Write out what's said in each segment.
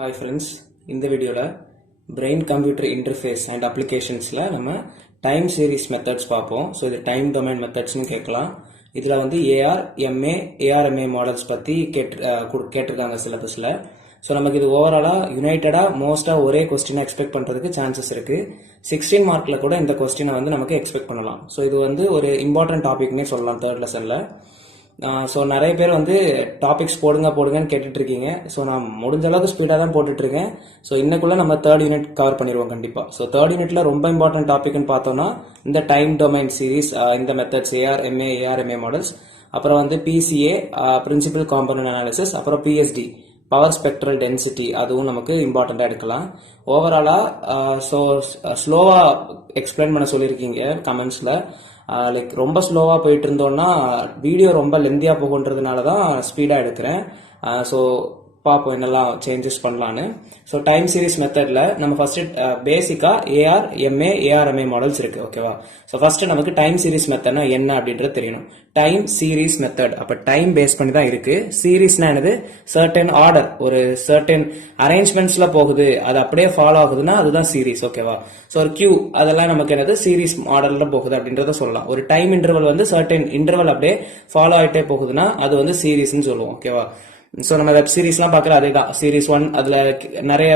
Hi friends, இந்த வீடியோல brain computer interface and applicationsல நம்ம time series methods பார்ப்போம். ஸோ இது time domain methodsனு கேட்கலாம். இதில் வந்து AR, MA, ARMA மாடல்ஸ் பற்றி கேட்டிருக்காங்க சிலபஸில். ஸோ நமக்கு இது ஓவராலாக யுனைட்டடாக மோஸ்ட்டாக ஒரே கொஸ்டினை எக்ஸ்பெக்ட் பண்ணுறதுக்கு சான்சஸ் இருக்குது. 16 மார்க்கில் கூட இந்த கொஸ்டினை வந்து நமக்கு எக்ஸ்பெக்ட் பண்ணலாம். ஸோ இது வந்து ஒரு இம்பார்ட்டன்ட் டாபிக்னே சொல்லலாம் தேர்ட் லெசனில். ஸோ நிறைய பேர் வந்து டாபிக்ஸ் போடுங்கன்னு கேட்டுட்டு இருக்கீங்க. ஸோ நான் முடிஞ்ச அளவுக்கு ஸ்பீடாக தான் போட்டுட்டு இருக்கேன். ஸோ இன்னைக்குள்ள நம்ம தேர்ட் யூனிட் கவர் பண்ணிடுவோம் கண்டிப்பாக. ஸோ தேர்ட் யூனிட்ல ரொம்ப இம்பார்ட்டன்ட் டாபிக்னு பார்த்தோம்னா இந்த டைம் டொமைன் சீரிஸ், இந்த மெத்தட்ஸ் ARMA, ARMA மாடல்ஸ், அப்புறம் வந்து PCA, பிரின்சிபல் காம்பனன்ட் அனாலிசிஸ், அப்புறம் PSD, பவர் ஸ்பெக்ட்ரல் டென்சிட்டி, அதுவும் நமக்கு இம்பார்ட்டண்ட்டாக எடுக்கலாம். ஓவராலாக ஸோ ஸ்லோவாக எக்ஸ்பிளைன் பண்ண சொல்லியிருக்கீங்க கமெண்ட்ஸில். லைக் ரொம்ப ஸ்லோவாக போயிட்டு இருந்தோம்னா வீடியோ ரொம்ப லென்த்தியாக போகுன்றதுனால தான் ஸ்பீடாக எடுக்கிறேன். ஸோ பார்ப்போம் என்னெல்லாம் சேஞ்சஸ் பண்ணலான்னு. ஸோ டைம் சீரிஸ் மெத்தடில் நம்ம ஃபர்ஸ்ட் பேசிக்காக AR, MA, ARMA மாடல்ஸ் இருக்கு. ஓகேவா? ஸோ ஃபர்ஸ்ட் நமக்கு டைம் சீரிஸ் மெத்தட்னா என்ன அப்படின்றது தெரியணும். டைம் சீரிஸ் மெத்தட் அப்போ டைம் பேஸ் பண்ணி தான் இருக்கு. சீரிஸ்னா என்னது? சர்டன் ஆர்டர், ஒரு சர்டன் அரேஞ்ச்மெண்ட்ஸ்ல போகுது, அது அப்படியே ஃபாலோ ஆகுதுன்னா அதுதான் சீரிஸ். ஓகேவா? ஸோ ஒரு கியூ அதெல்லாம் நமக்கு என்னது? சீரிஸ் மாடல்ல போகுது அப்படின்றத சொல்லலாம். ஒரு டைம் இன்டர்வல் வந்து சர்டன் இன்டர்வல் அப்படியே ஃபாலோ ஆகிட்டே போகுதுன்னா அது வந்து சீரிஸ்ன்னு சொல்லுவோம். ஓகேவா? ஸோ நம்ம வெப் சீரிஸ்லாம் பார்க்குற அதே தான். சீரிஸ் 1 அதில் நிறைய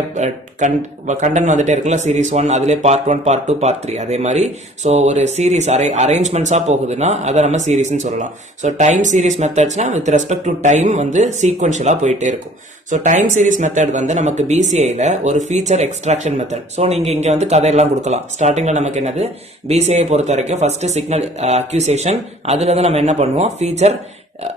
கண்டென்ட் வந்துட்டே இருக்குல்ல. சீரிஸ் 1 அதிலே பார்ட் 1, பார்ட் 2, பார்ட் 3 அதே மாதிரி. ஸோ ஒரு சீரிஸ் அரேஞ்ச்மெண்ட்ஸாக போகுதுன்னா அதை நம்ம சீரிஸ்ன்னு சொல்லலாம். ஸோ டைம் சீரிஸ் மெத்தட்ஸ்னா வித் ரெஸ்பெக்ட் டு டைம் வந்து சீக்வன்ஷியலாக போயிட்டே இருக்கும். ஸோ டைம் சீரிஸ் மெத்தட் வந்து நமக்கு BCIல ஒரு ஃபீச்சர் எக்ஸ்ட்ராக்ஷன் மெத்தட். ஸோ நீங்க இங்க வந்து கதையெல்லாம் கொடுக்கலாம். ஸ்டார்டிங்ல நமக்கு என்னது? BCI பொறுத்த வரைக்கும் ஃபர்ஸ்ட் சிக்னல் அக்யூசேஷன், அதுல இருந்து நம்ம என்ன பண்ணுவோம்? ஃபீச்சர்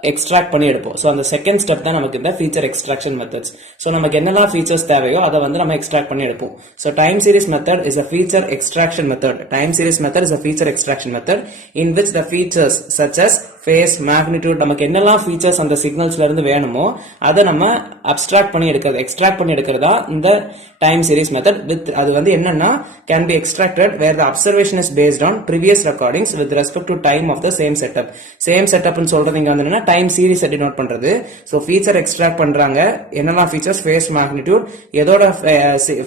எக்ஸ்ட்ராக்ட் பண்ணி எடுப்போம். ஸோ அந்த செகண்ட் ஸ்டெப் தான் நமக்கு இந்த ஃபீச்சர் எக்ஸ்ட்ராக்ஷன் மெத்தட்ஸ். ஸோ நமக்கு என்னெல்லாம் ஃபீச்சர்ஸ் தேவையோ அதை வந்து நம்ம எக்ஸ்ட்ராக்ட் பண்ணி எடுப்போம். So time series method is a feature extraction method. Time series method is a feature extraction method in which the features such as phase, magnitude, நமக்கு என்னெல்லாம் ஃபீச்சர்ஸ் அந்த சிக்னல்ஸ்ல இருந்து வேணுமோ அதை நம்ம அப்ஸ்ட்ராக்ட் பண்ணி எடுக்கிறது, எக்ஸ்ட்ராக்ட் பண்ணி எடுக்கிறதா இந்த டைம் சீரிஸ் மெத்தட். வித் அது வந்து என்னன்னா can be extracted where the observation is based on previous recordings with respect to time of the same setup. Same செட்டப்னு சொல்றது இங்க வந்து டைம் சீரிஸ் டினோட் பண்றது. சோ ஃபீச்சர் எக்ஸ்ட்ராக்ட் பண்றாங்க. என்னெல்லாம் ஃபீச்சர்ஸ்? Phase, magnitude. எதோட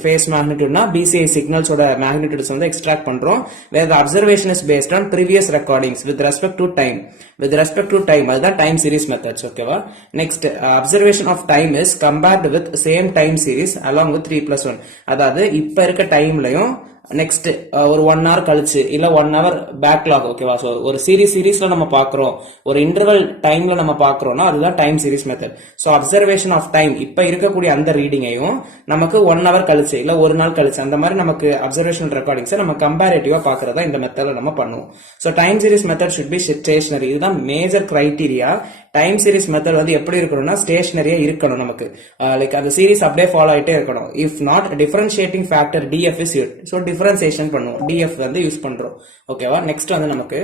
ஃபேஸ் மேக்னிடியூட்னா BCI சிக்னல்ஸோட மேக்னிடியூட்ஸ் வந்து எக்ஸ்ட்ராக்ட் பண்றோம். Where the observation is based on previous recordings with respect to time. with respect to time, அதுதான் டைம் சீரிஸ் மெத்தட்ஸ். ஓகேவா? Next, observation of time is compared with same time series along with 3+1. அதாவது இப்ப இருக்க டைம்லயும் next ஒரு 1 hour கழிச்சு இல்ல 1 hour backlog. ஓகேவா? சோ ஒரு சீரீஸ்ல நம்ம பாக்குறோம், ஒரு இன்டர்வல் டைம்ல நம்ம பாக்குறோம்னா அதுதான் time series method. So observation of time இப்ப இருக்கக்கூடிய அந்த ரீடிங்கையும் நமக்கு 1 hour கழிச்சு இல்ல ஒரு நாள் கழிச்சு அந்த மாதிரி நமக்கு அப்சர்வேஷனல் ரெக்கார்டிங்ஸ் நம்ம கம்பேரேட்டிவா பாக்குறதா இந்த மெத்தட்ல நம்ம பண்ணுவோம். So time series method should be stationary. இதுதான் major criteria. Time series method வந்து எப்படி இருக்கணும்னா ஸ்டேஷனரியா இருக்கணும். நமக்கு லைக் அந்த சீரிஸ் அப்படியே ஃபாலோ ஆயிட்டே இருக்கணும். If not differentiating factor DF is used. So differentiation பண்ணுவோம், DF வந்து யூஸ் பண்றோம். ஓகேவா? நெக்ஸ்ட் வந்து நமக்கு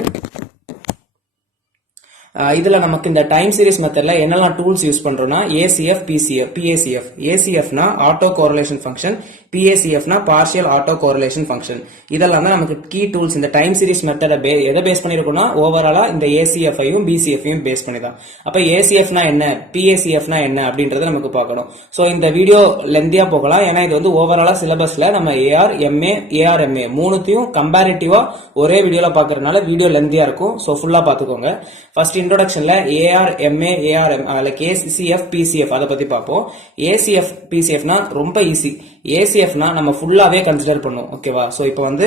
இதுல நமக்கு இந்த டைம் சீரிஸ் மெத்தட்ல என்னெல்லாம் டூல்ஸ் யூஸ் பண்றோம்னா ACF, PACF. ACFனா ஆட்டோ கோரிலேஷன் ஃபங்க்ஷன், PACFனா பார்ஷியல் ஆட்டோ கோரிலேஷன் ஃபங்க்ஷன். இதெல்லாம் தான் நமக்கு கீ டூல்ஸ். இந்த டைம் சீரிஸ் மெத்தட எதை பேஸ் பண்ணிருக்கோம்னா ஓவராலா இந்த ACF-ஐயும் BCF-ஐயும் பேஸ் பண்ணி தான். அப்ப ACFனா என்ன, PACFனா என்ன அப்படின்றத நமக்கு பார்க்கணும். சோ இந்த வீடியோ லெந்தியா போகலாம், ஏன்னா இது வந்து ஓவராலா சிலபஸ்ல நம்ம AR, MA, ARMA மூணுத்தையும் கம்பேரிட்டிவா ஒரே வீடியோல பாக்குறதுனால வீடியோ லெந்தியா இருக்கும். சோ ஃபுல்லா பாத்துக்கோங்க. ஃபர்ஸ்ட் இன்ட்ரோடக்ஷன்ல AR, MA, ARM like ACF, PCF அதை பத்தி பார்ப்போம். ACF, PCFனா ரொம்ப ஈஸி. ACFனா நம்ம ஃபுல்லாவே கன்சிடர் பண்ணுவோம். ஓகேவா? சோ இப்போ வந்து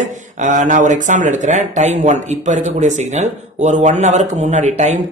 நான் ஒரு எக்ஸாம்பிள் எடுக்கிறேன். டைம் 1 இப்ப இருக்கக்கூடிய சிக்னல் ஒரு 1 hourக்கு முன்னாடி டைம்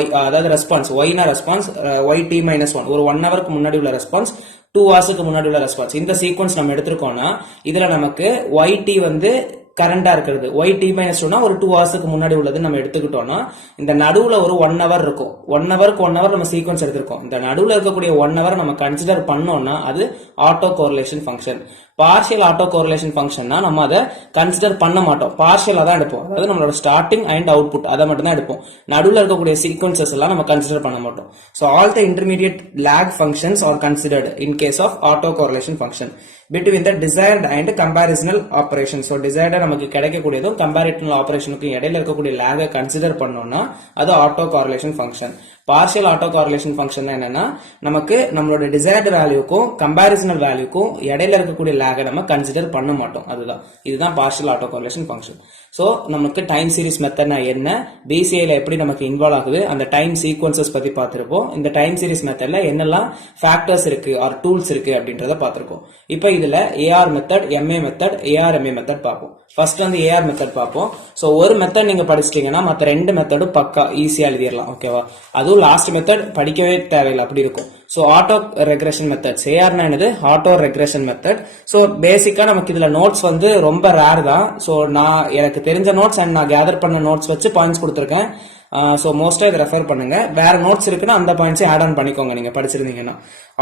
y, அதாவது ரெஸ்பான்ஸ் yனா ரெஸ்பான்ஸ் yt-1 ஒரு 1 hourக்கு முன்னாடி உள்ள ரெஸ்பான்ஸ் 2 hoursக்கு முன்னாடி உள்ள ரெஸ்பான்ஸ். இந்த சீக்வன்ஸ் நம்ம எடுத்திருக்கோம்னா இதுல நமக்கு yt வந்து கரண்டா இருக்கிறது, yt-2னா ஒரு 2 hoursக்கு முன்னாடி உள்ளது நம்ம எடுத்துக்கிட்டோம்னா இந்த நடுவுல ஒரு 1 hour இருக்கும். 1 hourக்கு 1 hour நம்ம சீக்வன்ஸ் எடுத்திருக்கோம். இந்த நடுவுல இருக்கக்கூடிய 1 hour நம்ம கன்சிடர் பண்ணோம்னா அது auto correlation function. Partial auto correlation ஃபங்க்ஷன்னா நம்ம அதை கன்சிடர் பண்ண மாட்டோம், பார்ஷியலா தான் எடுப்போம். அதாவது நம்மளோட ஸ்டார்டிங் அண்ட் அவுட்புட் அதை மட்டும் தான் எடுப்போம். நடுவுல இருக்கக்கூடிய சீக்வன்சஸ் எல்லாம் நம்ம கன்சிடர் பண்ண மாட்டோம். So all the intermediate lag functions are considered in case of auto correlation function between the desired and comparational operation. So desired நமக்கு கிடைக்கக்கூடியதும் comparational operationக்கு இடையில இருக்கக்கூடிய lag கன்சிடர் பண்ணோம்னா அது auto correlation function. Partial auto correlation function என்னன்னா நமக்கு நம்மளோட desired வேல்யூக்கும் கம்பேரிசனல் வேல்யூக்கும் இடையில இருக்கக்கூடிய லேகை நம்ம கன்சிடர் பண்ண மாட்டோம். இதுதான் partial auto correlation function. So நமக்கு டைம் சீரிஸ் மெத்தட்னா என்ன, பிசிஐல எப்படி நமக்கு இன்வால்வ் ஆகுது, அந்த டைம் சீக்வன்சஸ் பத்தி பார்த்திருப்போம். இந்த டைம் சீரிஸ் மெத்தட்ல என்னெல்லாம் ஃபேக்டர்ஸ் இருக்கு ஆர் டூல்ஸ் இருக்கு அப்படின்றத பார்த்திருக்கோம். இப்போ இதுல A R method, M A method, A R M A method பார்ப்போம். ஃபர்ஸ்ட் வந்து ஏஆர் மெத்தட் பார்ப்போம். சோ ஒரு மெத்தட் நீங்க படிச்சிட்டீங்கன்னா மற்ற ரெண்டு மெத்தடும் பக்கா ஈஸியா எழுதிடலாம். ஓகேவா? அதுவும் லாஸ்ட் மெத்தட் படிக்கவே தேவையில்லை, அப்படி இருக்கும். சோ ஆட்டோ ரெக்ரெஷன் மெத்தட்ஸ், ஏஆர்னா என்னது, ஆட்டோ ரெக்ரெஷன் மெத்தட். சோ பேசிக்கா நமக்கு இதுல நோட்ஸ் வந்து ரொம்ப ரேர் தான். சோ நான் எனக்கு தெரிஞ்ச நோட்ஸ் அண்ட் நான் கேதர் பண்ண நோட்ஸ் வச்சு பாயிண்ட்ஸ் கொடுத்துருக்கேன். சோ மோஸ்டா இதை ரெஃபர் பண்ணுங்க. வேற நோட்ஸ் இருக்குன்னா அந்த பாயிண்ட்ஸை ஆட் ஆன் பண்ணிக்கோங்க நீங்க படிச்சிருந்தீங்கன்னா.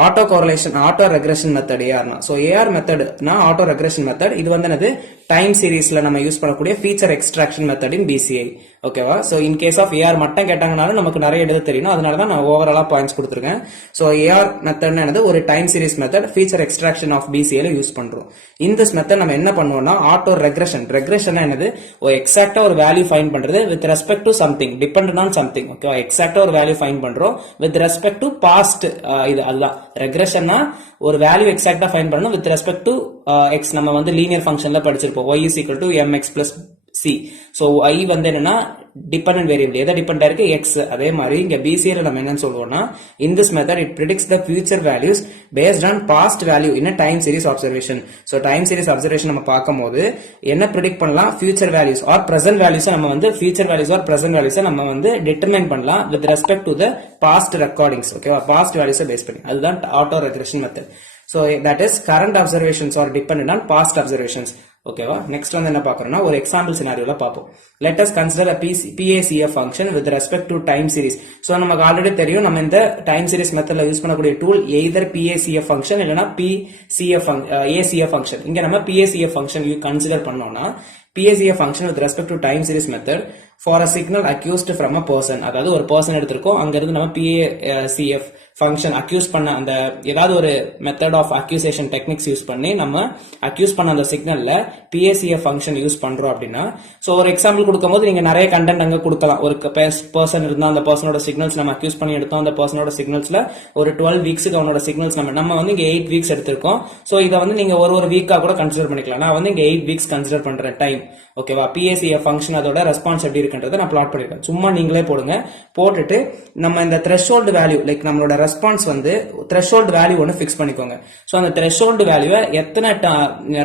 Auto correlation, auto regression method ஏஆர்னா. சோ ஏஆர் மெத்தட்னா ஆட்டோ ரெக்ரெஷன் மெத்தட். இது வந்து என்னது, டைம் சீரீஸ்ல நம்ம யூஸ் பண்ணக்கூடிய feature extraction method in B C I. ஓகேவா? So in case of A R மட்டும் கேட்டாங்கனாலும் நமக்கு நிறைய எழுத தெரியணும், அதனால தான் நான் ஓவராலா பாயிண்ட்ஸ் கொடுத்துருக்கேன். சோ ஏஆர் மெத்தட் என்னது, ஒரு time series method feature extraction of பிசிஐல யூஸ் பண்றோம். இந்த மெத்தட் நம்ம என்ன பண்ணுவோம்னா ஆட்டோ ரெக்ரெஷன். ரெக்ரெஷன் என்னது, ஒரு எக்ஸாக்டா ஒரு வேல்யூ ஃபைண்ட் பண்றது with respect to something, dependent on something. ஓகேவா? எக்ஸாக்டா ஒரு வேல்யூ ஃபைண்ட் பண்றோம் வித் ரெஸ்பெக்ட் டு பாஸ்ட். இது அதுதான் ரெக்ரெஷன்னா, ஒரு வேல்யூ எக்ஸாக்டா ஃபைண்ட் பண்ணணும் வித் ரெஸ்பெக்ட் டு எக்ஸ். நம்ம வந்து லீனியர் ஃபங்க்ஷன்ல படிச்சிருப்போம், y is equal to mx plus c. So i வந்து என்னன்னா டிபெண்டன்ட் வேரியபிள், எதை டிபெண்டா இருக்கு, எக்ஸ். அதே மாதிரி இங்க பிசிஏல நம்ம என்னன்னு சொல்லுவோம்னா, in this method it predicts the future values based on past value in a time series observation. so time series observation நம்ம பார்க்கும்போது என்ன predict பண்ணலாம், future values or present values நம்ம வந்து future values or present values நம்ம வந்து determine பண்ணலாம் with respect to the past recordings. ஓகேவா? past values பேஸ் பண்ணி, அதுதான் auto regression method. so that is current observations are dependent on past observations. ஓகேவா? Next வந்து என்ன பார்க்கறோம்னா, ஒரு எக்ஸாம்பிள் சினாரியோல பார்ப்போம். let us consider a PACF function with respect to time series. So நமக்கு already தெரியும், நம்ம இந்த டைம் சீரிஸ் மெத்தட்ல யூஸ் பண்ணக்கூடிய டூல் either PACF function இல்லனா ACF function. இங்க நம்ம PACF function கன்சிடர் பண்ணோம்னா, PACF function with respect to time series method for a signal accused from a person. அதாவது ஒரு பர்சன் எடுத்திருக்கோம், அங்க இருந்து நம்ம PACF ஃபங்க்ஷன் அக்யூஸ் பண்ண அந்த ஏதாவது ஒரு method of acquisition techniques use பண்ணி நம்ம அக்யூஸ் பண்ண அந்த சிக்னல்ல PACF ஃபங்க்ஷன் யூஸ் பண்றோம் அப்படின்னா, சோ ஒரு எக்ஸாம்பிள் கொடுக்கும்போது நீங்க நிறைய கண்டென்ட் அங்க கொடுக்கலாம். ஒரு பர்சன் இருந்தா அந்த பர்சனோட சிக்னல்ஸ் நம்ம அக்யூஸ் பண்ணி எடுத்தோம், அந்த பர்சனோட சிக்னல்ஸ்ல ஒரு 12 வீக்ஸ்க்கு அவனோட சிக்னல்ஸ் நம்ம வந்து இங்க 8 வீக்ஸ் எடுத்திருக்கோம். சோ இதை வந்து நீங்க ஒரு வீக்கா கூட கன்சிடர் பண்ணிக்கலாம். நான் வந்து இங்க 8 வீக்ஸ் கன்சிடர் பண்றேன் டைம். ஓகேவா? PACF ஃபங்க்ஷன் அதோட ரெஸ்பான்ஸ் எப்படி இருக்குன்றதை நான் பிளாட் பண்ணிருக்கேன். சும்மா நீங்களே போடுங்க. போட்டுட்டு நம்ம இந்த த்ரெஷோல்டு வேல்யூ, லைக் நம்மளோட ரெஸ்பான்ஸ் வந்து த்ரெஷோல்டு வேல்யூ ஒன்னு ஃபிக்ஸ் பண்ணிக்கோங்க. சோ அந்த த்ரெஷோல்டு வேல்யூவை எத்தனை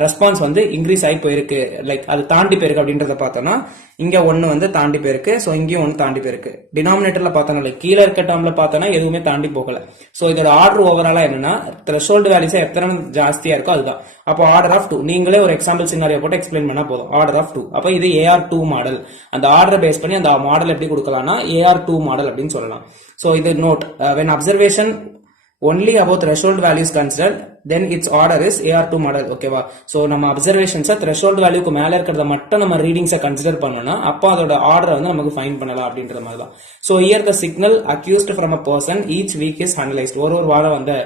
ரெஸ்பான்ஸ் வந்து இன்க்ரீஸ் ஆகி போயிருக்கு, லைக் அது தாண்டி போயிருக்கு அப்படின்றத பார்த்தோம்னா, இங்க ஒன்னு வந்து தாண்டி போயிருக்கு. சோ இங்கேயும் ஒன்னு தாண்டி போயிருக்கு. டினாமினேட்டர்ல பார்த்தோம்னா, கீழே இருக்க டேர்ம்ல பார்த்தோம்னா எதுவுமே தாண்டி போகல. சோ இதோட ஆர்டர் ஓவராலா என்னன்னா, த்ரெஷோல்டு வேல்யூஸ் எத்தனை ஜாஸ்தியா இருக்கோ அதுதான். அப்போ ஆர்டர் ஆஃப் 2, நீங்களே ஒரு எக்ஸாம்பிள் சினாரியோ போட்டு எக்ஸ்பிளைன் பண்ணா போதும். Order of 2. அப்போ இது AR2 மாடல். அந்த ஆர்டர் பேஸ் பண்ணி அந்த மாடல் எப்படி கொடுக்கலாம்னா AR2 மாடல் அப்படின்னு சொல்லலாம். சோ இது note, when observation only above threshold values considered, then its order is AR2 model. ஓகேவா? சோ நம்ம அப்சர்வேஷன்ஸ் threshold வேல்யூக்கு மேல இருக்கிறத மட்டும் நம்ம ரீடிங்ஸை கன்சிடர் பண்ணோம்னா, அப்போ அதோட ஆர்டர் வந்து நமக்கு ஃபைண்ட் பண்ணலாம் அப்படின்ற மாதிரி தான். So here the signal accused from a person each week is analyzed. ஒரு வாரம் வந்து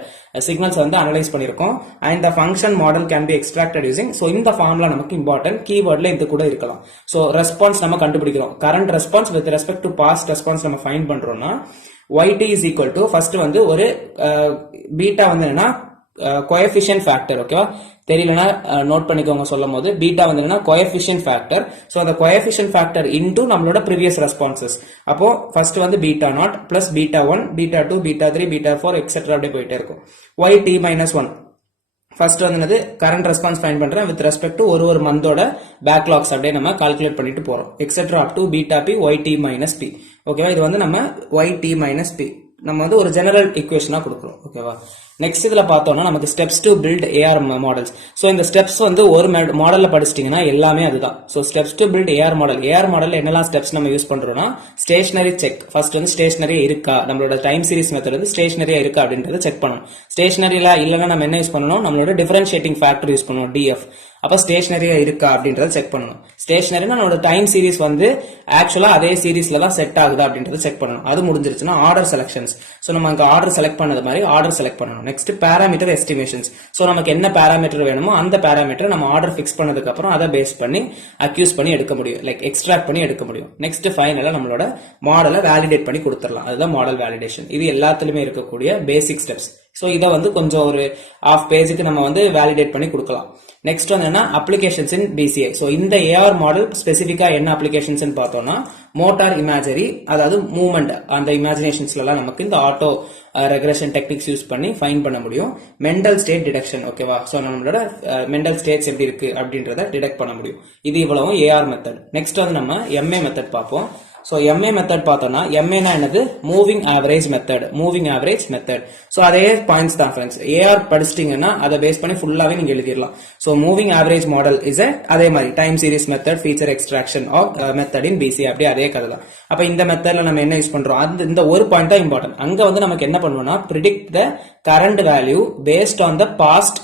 சிக்னல்ஸ் வந்து அனலைஸ் பண்ணிருக்கோம். and the function model can be extracted using, so இந்த ஃபார்முலா நமக்கு இம்பார்ட்டன்ட். கீவேர்ட்ல இது கூட இருக்கலாம். சோ ரெஸ்பான்ஸ் நம்ம கண்டுபிடிக்கிறோம். Current response with respect to past response நம்ம ஃபைண்ட் பண்றோம்னா, yt is equal to first வந்து ஒரு பீட்டா வந்து என்னன்னா கோஎஃபிஷியன்ட் ஃபேக்டர். ஓகேவா? தெரியலனா நோட் பண்ணிக்கோங்க சொல்லும் போது. பீட்டா வந்து என்னன்னா கோஎஃபிஷியன்ட் ஃபேக்டர். சோ அந்த கோஎஃபிஷியன்ட் ஃபேக்டர் இன்டு நம்மளோட ப்ரீவியஸ் ரெஸ்பான்சஸ். அப்போ ஃபர்ஸ்ட் வந்து beta naught plus beta 1, beta 2, beta 3, beta 4 etcetera அப்படியே போயிட்டே இருக்கும். yt minus 1 ஃபர்ஸ்ட் வந்து கரண்ட் ரெஸ்பான்ஸ் ஃபைண்ட் பண்றேன் வித் ரெஸ்பெக்ட் டு ஒரு மந்தோட பேக்லாக்ஸ் அப்படியே நம்ம கால்குலேட் பண்ணிட்டு போறோம். Etcetera up to beta p yt minus p. ஓகேவா? இது வந்து நம்ம yt minus p நம்ம வந்து ஒரு ஜெனரல் ஈக்குவேஷனா கொடுக்குறோம். ஓகேவா? நெக்ஸ்ட் இதுல பார்த்தோம்னா நமக்கு steps to build AR models. So இந்த ஸ்டெப்ஸ் வந்து ஒரு மாடல்ல படிச்சிட்டீங்கன்னா எல்லாமே அதுதான். So steps to build AR model. AR மாடல்ல என்னெல்லாம் ஸ்டெப்ஸ் நம்ம யூஸ் பண்றோம்னா, ஸ்டேஷனரி செக். ஃபர்ஸ்ட் வந்து ஸ்டேஷனரியா இருக்கா, நம்மளோட டைம் சீரிஸ் மெத்தட் வந்து ஸ்டேஷனரியா இருக்கா அப்படின்றத செக் பண்ணணும். ஸ்டேஷனரியா இல்லைன்னா நம்ம என்ன யூஸ் பண்ணணும், நம்மளோட டிஃபரன்ஷியேட்டிங் ஃபேக்டர் யூஸ் பண்ணுவோம், DF. அப்ப ஸ்டேஷனரியா இருக்கா அப்படின்றத செக் பண்ணணும். ஸ்டேஷனரினா நம்மளோட டைம் சீரிஸ் வந்து ஆக்சுவலா அதே சீரிஸ்ல தான் செட் ஆகுதா அப்படின்றத செக் பண்ணணும். அது முடிஞ்சிருச்சுன்னா ஆர்டர் செலக்ஷன்ஸ். சோ நம்ம அங்க ஆர்டர் செலக்ட் பண்ணது மாதிரி ஆர்டர் செலக்ட் பண்ணணும். Next parameter estimations. ஸோ நமக்கு என்ன பாராமீட்டர் வேணுமோ அந்த பாராமீட்டர் நம்ம ஆர்டர் ஃபிக்ஸ் பண்ணதுக்கு அப்புறம் அதை பேஸ் பண்ணி அக்யூஸ் பண்ணி எடுக்க முடியும், லைக் எக்ஸ்ட்ராக்ட் பண்ணி எடுக்க முடியும். நெக்ஸ்ட் ஃபைனலா நம்மளோட மாடலை வேலிடேட் பண்ணி கொடுத்துடலாம். அதுதான் மாடல் வேலிடேஷன். இது எல்லாத்துலயுமே இருக்கக்கூடிய பேசிக் ஸ்டெப்ஸ். ஸோ இதை வந்து கொஞ்சம் ஒரு ஹாஃப் பேஜுக்கு நம்ம வந்து வேலிடேட் பண்ணி கொடுக்கலாம். நெக்ஸ்ட் வந்து என்ன, அப்ளிகேஷன்ஸ் இன் பிசிஏ. ஸோ இந்த ஏஆர் மாடல் ஸ்பெசிஃபிக்கா என்ன அப்ளிகேஷன்ஸ் பார்த்தோம்னா மோட்டார் இமேஜரி, அதாவது மூவ்மெண்ட், அந்த இமேஜினேஷன்ஸ்ல எல்லாம் நமக்கு இந்த ஆட்டோ ரெக்ரெஷன் டெக்னிக்ஸ் யூஸ் பண்ணி ஃபைண்ட் பண்ண முடியும். மெண்டல் ஸ்டேட் டிடெக்ஷன், ஓகேவா. ஸோ நம்மளோட மெண்டல் ஸ்டேட்ஸ் எப்படி இருக்கு அப்படின்றத டிடெக்ட் பண்ண முடியும். இது இவ்வளவும் ஏஆர் மெத்தட். நெக்ஸ்ட் வந்து நம்ம எம்ஏ மெத்தட் பார்ப்போம். ஸோ எம்ஏ மெத்தட் பார்த்தோம்னா எம்ஏனா என்னது, moving average method. Moving average method. So அதே பாயிண்ட்ஸ் தான் ஃப்ரெண்ட்ஸ். ஏஆர் படிச்சிட்டீங்கன்னா அதை பேஸ் பண்ணி ஃபுல்லாவே நீங்க எழுதிடலாம். So moving average model is அதே மாதிரி time series method, feature extraction of method in PC, அப்படியே அதே கதை தான். அப்ப இந்த மெத்தட்ல நம்ம என்ன யூஸ் பண்றோம், அந்த இந்த ஒரு பாயிண்ட் தான் இம்பார்ட்டன்ட். அங்க வந்து நமக்கு என்ன பண்ணுவோம்னா predict the current value based on the past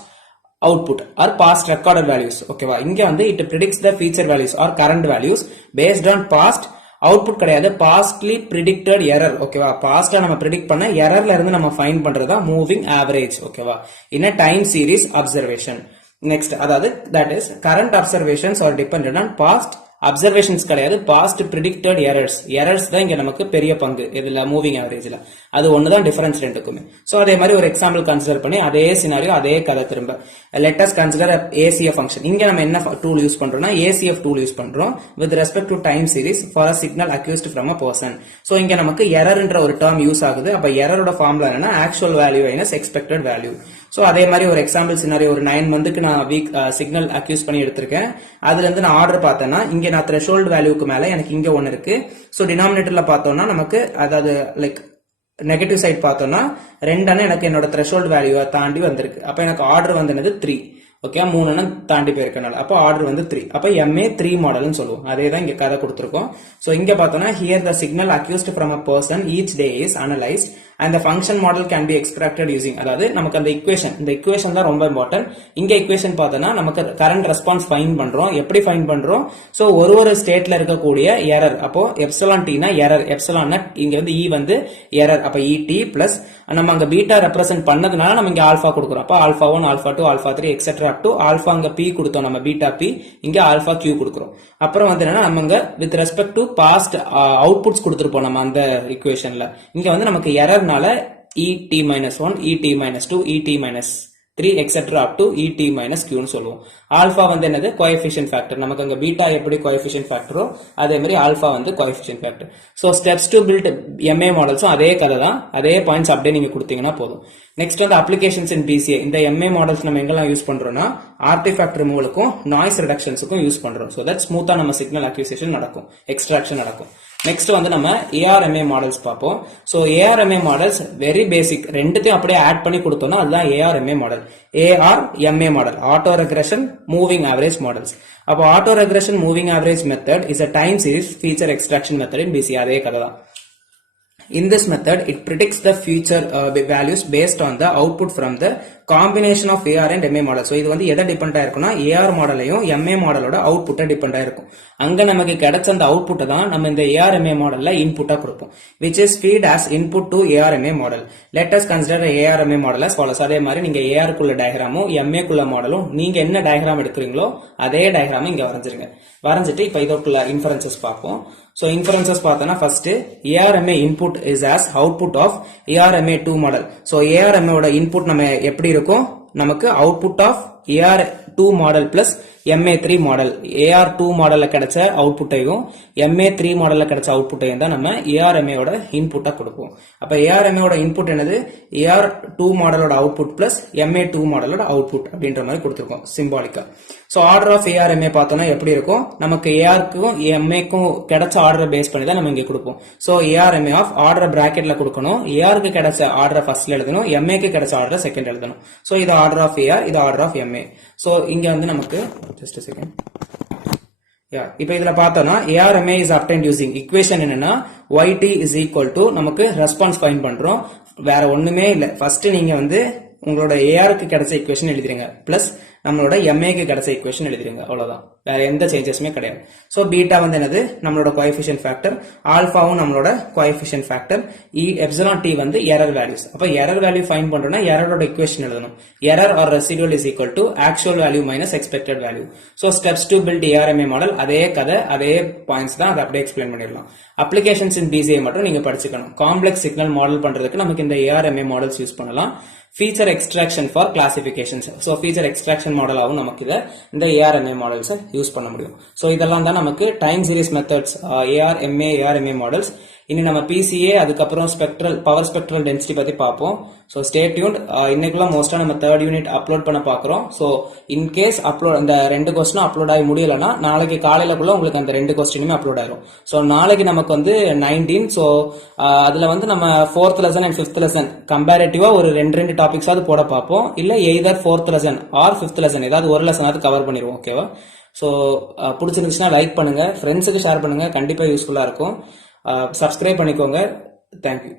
output or past recorded values, ஓகேவா. இங்க வந்து it predicts the future values or current values based on past output கிடையாது, பாஸ்ட்லி ப்ரிடிக்டட் எரர், ஓகேவா. பாஸ்ட்ல நம்ம ப்ரிடிக்ட் பண்ண எரர்ல இருந்து நம்ம ஃபைண்ட் பண்றதா மூவிங் ஆவரேஜ், ஓகேவா, in time series observation. Next, அதாவது that is current observations are dependent on past observations கிடையாது, பாஸ்ட் ப்ரிடிக்டட் எரர்ஸ் தான் இங்க நமக்கு பெரிய பங்கு இதுல மூவிங் ஆவரேஜ்ல. அது ஒண்ணுதான் டிஃபரன்ஸ் ரெண்டுக்குமே. சோ அதே மாதிரி ஒரு எக்ஸாம்பிள் கன்சிடர் பண்ணி அதே சினாரியோ அதே கதை திரும்ப. Let us consider ACF function. இங்க நம்ம என்ன டூல் யூஸ் பண்றோம்னா ஏசிஎஃப் டூல் யூஸ் பண்றோம் with respect to time series for a signal accused from a person. So இங்க நமக்கு எரர்ன்ற ஒரு டேர்ம் யூஸ் ஆகுது. அப்ப எரரோட ஃபார்முலா என்னன்னா actual value minus expected value. So அதே மாதிரி ஒரு எக்ஸாம்பிள் சினாரியோ ஒரு 9 மந்த்துக்கு நான் வீக் சிக்னல் அக்யூஸ் பண்ணி எடுத்திருக்கேன். அதுல இருந்து நான் ஆர்டர் பார்த்தேன்னா இங்க நான் த்ரெஷோல்ட் வேல்யூக்கு மேல எனக்கு இங்க ஒன்னு இருக்கு. சோ டினாமினேட்டர்ல பார்த்தோம்னா நமக்கு அதாவது லைக் நெகட்டிவ் சைட் பார்த்தோம்னா 2 எனக்கு என்னோட த்ரெஷோல்ட் வேல்யூவை தாண்டி வந்திருக்கு. அப்ப எனக்கு ஆர்டர் வந்து என்னது 3, ஓகே. 3 தாண்டி போயிருக்கனால அப்ப ஆர்டர் வந்து 3. அப்ப எம்ஏ 3 மாடல்னு சொல்லுவோம். அதே தான் இங்க கதை கொடுத்திருக்கோம். சோ இங்க பார்த்தோம்னா here the signal accused from a person each day is analyst and the function model can be extracted using, அதாவது நமக்கு அந்த இந்த equation தான் ரொம்ப இம்பார்ட்டன்ட். இங்க equation பார்த்தோம்னா நமக்கு கரண்ட் ரெஸ்பான்ஸ் ஃபைண்ட் பண்றோம். எப்படி ஃபைண்ட் பண்றோம், சோ ஒரு ஸ்டேட்ல இருக்கக்கூடிய எரர். அப்போ எப்சிலான் னா எரர், எப்சிலான் இங்க வந்து இ வந்து எரர். அப்ப இடி பிளஸ் நம்ம அங்க பீட்டா ரெப்ரசென்ட் பண்ணதுனால நம்ம இங்க ஆல்பா கொடுக்குறோம். அப்ப alpha 1, alpha 2, alpha 3 etcetera up to alpha அங்க பி கொடுத்தோம், நம்ம பீட்டா பி, இங்க ஆல்பா கியூ கொடுக்குறோம். அப்புறம் வந்து என்னன்னா நம்ம இங்க with respect to past outputs கொடுத்துருப்போம் நம்ம அந்த ஈக்குவேஷன்ல. இங்க வந்து நமக்கு எரர்னால et-1, et-2, et-3 etcetera up to et - q னு சொல்லுவோம். ஆல்பா வந்து என்னது, கோஎஃபிஷியன்ட் ஃபேக்டர். நமக்கு அங்க பீட்டா எப்படி கோஎஃபிஷியன்ட் ஃபேக்டரோ அதே மாதிரி ஆல்பா வந்து coefficient factor. So steps to build M A மாடல்ஸும் அதே கதை தான், அதே பாயிண்ட்ஸ் அப்படியே நீங்க கொடுத்தீங்கன்னா போதும். நெக்ஸ்ட் வந்து அப்ளிகேஷன்ஸ் இன் பிசிஏ. இந்த எம்ஏ மாடல்ஸ் நம்ம எங்கெல்லாம் யூஸ் பண்றோம்னா ஆர்டிஃபேக்ட் ரிமூவலுக்கும் நாய்ஸ் ரிடக்ஷன்ஸுக்கும் யூஸ் பண்றோம். சோ தட் ஸ்மூத்தா நம்ம சிக்னல் அக்யூசேஷன் நடக்கும், எக்ஸ்ட்ராக்ஷன் நடக்கும். நெக்ஸ்ட் வந்து நம்ம ஏஆர்எம்ஏ மாடல்ஸ் பார்ப்போம். So ARMA models very basic, ரெண்டுத்தையும் அப்படியே ஆட் பண்ணி கொடுத்தோம்னா அதுதான் ARMA model. ARMA model, auto regression moving average models. அப்போ auto regression moving average method is a time series feature extraction method in PC. அதே கதை தான். In this method, it predicts the future values based on the output from the combination of AR and MA model. So இது வந்து எதை depend ஆயிருக்கும்னா AR மாடலையும் MA மாடலோட அவுட்புட்டை depend ஆயிருக்கும். அங்க நமக்கு கிடைச்ச அந்த அவுட்புட்டை தான் நம்ம இந்த AR-MA மாடல்ல இன்புட்டா கொடுப்போம், which is feed as input to AR-MA model. Let us consider AR-MA model as follows. அதே மாதிரி நீங்க AR குள்ள டயகிராமும் MA குள்ள மாடலும் நீங்க என்ன டயகிராம் எடுக்கிறீங்களோ அதே டயகிராம் இங்க வரைஞ்சிருங்க. வரைஞ்சிட்டு இப்ப இதோக்குள்ள இன்ஃபரன்சஸ் பார்ப்போம். So inferences பார்த்தோம்னா first AR-MA input is as output of AR-MA2 model. So AR-MA ஓட input நம்ம எப்படி இருக்கும், நமக்கு output of AR2 model plus MA3 model. AR2 மாடல்ல கிடைச்ச அவுட்புட்டையும் MA3 மாடல்ல கிடைச்ச அவுட்புட்டையும் தான் நம்ம AR-MA ஓட இன்புட்டா கொடுப்போம். அப்ப AR-MA ஓட இன்புட் என்னது, AR2 மாடலோட அவுட்புட் பிளஸ் MA2 மாடலோட அவுட்புட் அப்படின்ற மாதிரி கொடுத்திருக்கோம் சிம்பாலிக்கா. சோ ஆர்டர் ஆஃப் AR-MA பார்த்தோம்னா எப்படி இருக்கும், நமக்கு AR-க்கும் MA-க்கும் கிடைச்ச ஆர்டரை பேஸ் பண்ணி தான் நம்ம இங்க கொடுப்போம். சோ AR-MA ஆஃப் ஆர்டர் பிராக்கெட்ல கொடுக்கணும், AR-க்கு கிடைச்ச ஆர்டரை ஃபர்ஸ்ட்ல எழுதணும், MA-க்கு கிடைச்ச ஆர்டரை செகண்ட் எழுதணும். சோ இது ஆர்டர் ஆஃப் AR, இது ஆர்டர் ஆஃப் MA. சோ இங்க வந்து நமக்கு just a second. இப்ப இதுல பார்த்தோம்னா AR-MA is obtained using equation என்னன்னா yt is equal to நமக்கு ரெஸ்பான்ஸ் ஃபைண்ட் பண்றோம், வேற ஒண்ணுமே இல்ல. ஃபர்ஸ்ட் நீங்க வந்து உங்களோட ஏஆருக்கு கிடைச்ச ஈக்குவேஷன் எழுதிருங்க பிளஸ் நம்மளோட எம்ஏக்கு கிடைச்ச ஈக்குவேஷன் எழுதிருங்க அவ்வளவுதான். வேற எந்த சேஞ்சஸுமே கிடையாது. ஸோ பீட்டா வந்து என்னது நம்மளோட கோஎஃபிஷியன்ட் ஃபேக்டர், ஆல்பாவும் நம்மளோட கோஎஃபிஷியன்ட் ஃபேக்டர், எப்சிலான் டி வந்து எரர் வேல்யூஸ். அப்ப எரர் வேல்யூ ஃபைண்ட் பண்றோம்னா எரரோட ஈக்குவேஷன் எழுதணும். Error or residual is equal to actual value minus expected value. So steps to build ARMA model அதே கதை அதே பாயிண்ட்ஸ் தான், அதை அப்படியே எக்ஸ்பிளைன் பண்ணிடலாம். அப்ளிகேஷன்ஸ் இன் பிசிஏ மட்டும் நீங்க படிச்சுக்கணும். காம்ப்ளெக்ஸ் சிக்னல் மாடல் பண்றதுக்கு நமக்கு இந்த ஏஆர்எம்ஏ மாடல்ஸ் யூஸ் பண்ணலாம். Feature extraction for classifications. So feature extraction மாடலாகவும் நமக்கு இந்த ஏஆர்எம்ஏ மாடல்ஸ் யூஸ் பண்ண முடியும். ஸோ இதெல்லாம் தான் நமக்கு டைம் சீரிஸ் மெத்தட்ஸ், ஏஆர்எம்ஏ மாடல்ஸ். இனி நம்ம பிசிஏ அதுக்கப்புறம் பவர் ஸ்பெக்ட்ரல் டென்சிட்டி பத்தி பார்ப்போம். So stay tuned. இன்னைக்குள்ள மோஸ்டா நம்ம 3rd யூனிட் அப்லோட் பண்ண பாக்குறோம். ஸோ இன்கேஸ் அந்த 2 கொஸ்டினும் அப்லோட் ஆகி முடியலன்னா நாளைக்கு காலையிலக்குள்ள உங்களுக்கு அந்த 2 கொஸ்டினுமே அப்லோட் ஆயிரும். ஸோ நாளைக்கு நமக்கு வந்து 19. ஸோ அதுல வந்து நம்ம 4th lesson and 5th lesson கம்பேரிட்டிவா ஒரு 2 டாபிக்ஸாவது போட பார்ப்போம். இல்ல either 4th lesson R 5th lesson ஏதாவது ஒரு லெசனாவது கவர் பண்ணிடுவோம். ஓகேவா? ஸோ பிடிச்சிருந்துச்சுன்னா லைக் பண்ணுங்க, ஃப்ரெண்ட்ஸுக்கு ஷேர் பண்ணுங்க, கண்டிப்பா யூஸ்ஃபுல்லா இருக்கும். சப்ஸ்கிரைப் பண்ணிக்கோங்க. தேங்க்யூ.